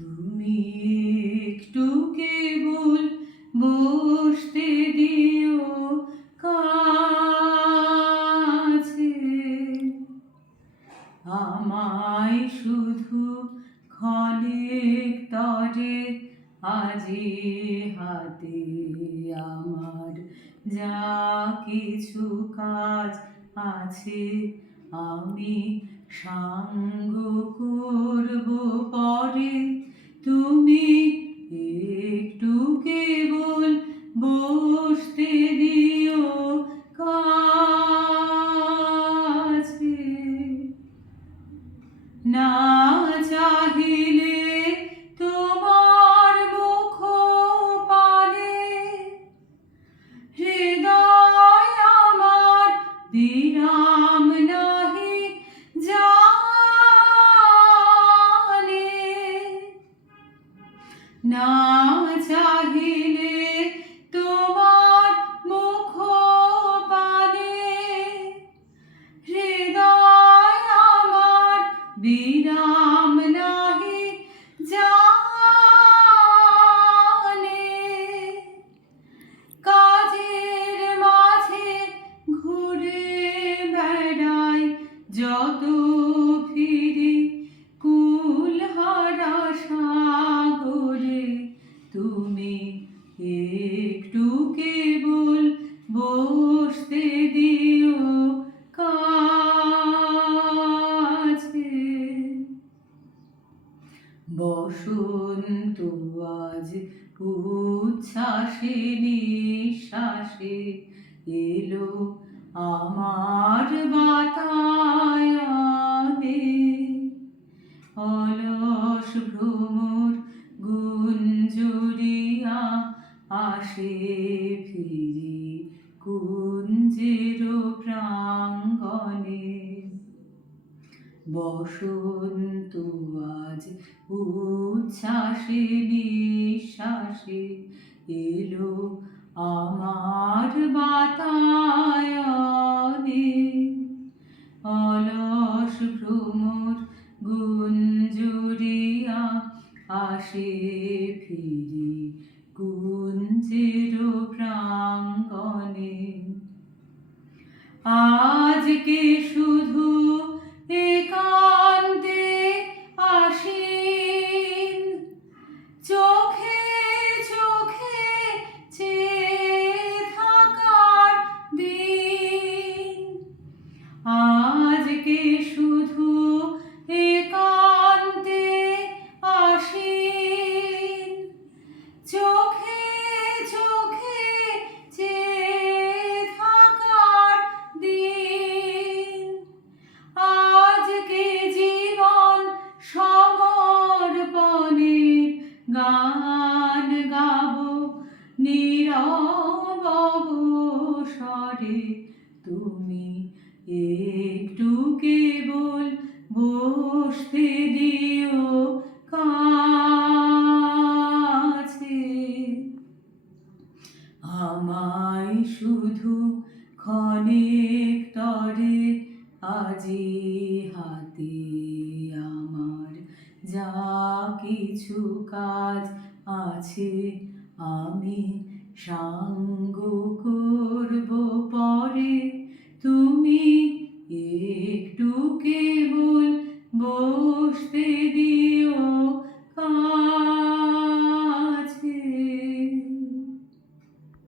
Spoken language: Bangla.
তুমি একটু কেবল বসতে দিও কাছে, আমায় শুধু ক্ষণিক তরে আজি হাতে আমার যা কিছু কাজ আছে আমি সাঙ্গ করব পরে। তুমি একটু কেবল বসতে দিও কাছে, না চাহিলে তোমার মুখ পানে হৃদয় আমার বিরাম নাহি জানে, না চাহিলে তোমার মুখ পানে হৃদয় আমার বিরাম নাহি জানে। কাজের মাঝে ঘুরে বেড়াই যত ফিরি কুলহারা সাগরে, তুমি একটু কেবল বসতে দিও কাছে। বসন্ত আজ উচ্ছ্বাসে নিঃশ্বাসে এলো আমার বাতায়নে, অলস ভ্রমর গুঞ্জরিয়া আসে ফিরি কুঞ্জের প্রাঙ্গণে। বসন্ত আজ উচ্ছ্বাসে নিঃশ্বাসে এলো আমার বাতায়নে, অলস ভ্রমর গুঞ্জরিয়া আসে ফিরি কুঞ্জের প্রাঙ্গণে। আজকে শুধু একান্তে আসীন চোখে চোখে চেয়ে থাকার দিন, আজকে শুধু একান্তে আসীন চোখে চোখে চেয়ে থাকার দিন। আজকে জীবন সমর্পণের গান গাবো নীরব অবসরে, তুমি একটু কেবল বসতে দিও কাছে, আমায় শুধু ক্ষণিক তরে আজি হাতে আমার যা কিছু কাজ আছে আমি সাঙ্গ করব পরে। তুমি একটু কেবল বসতে দিও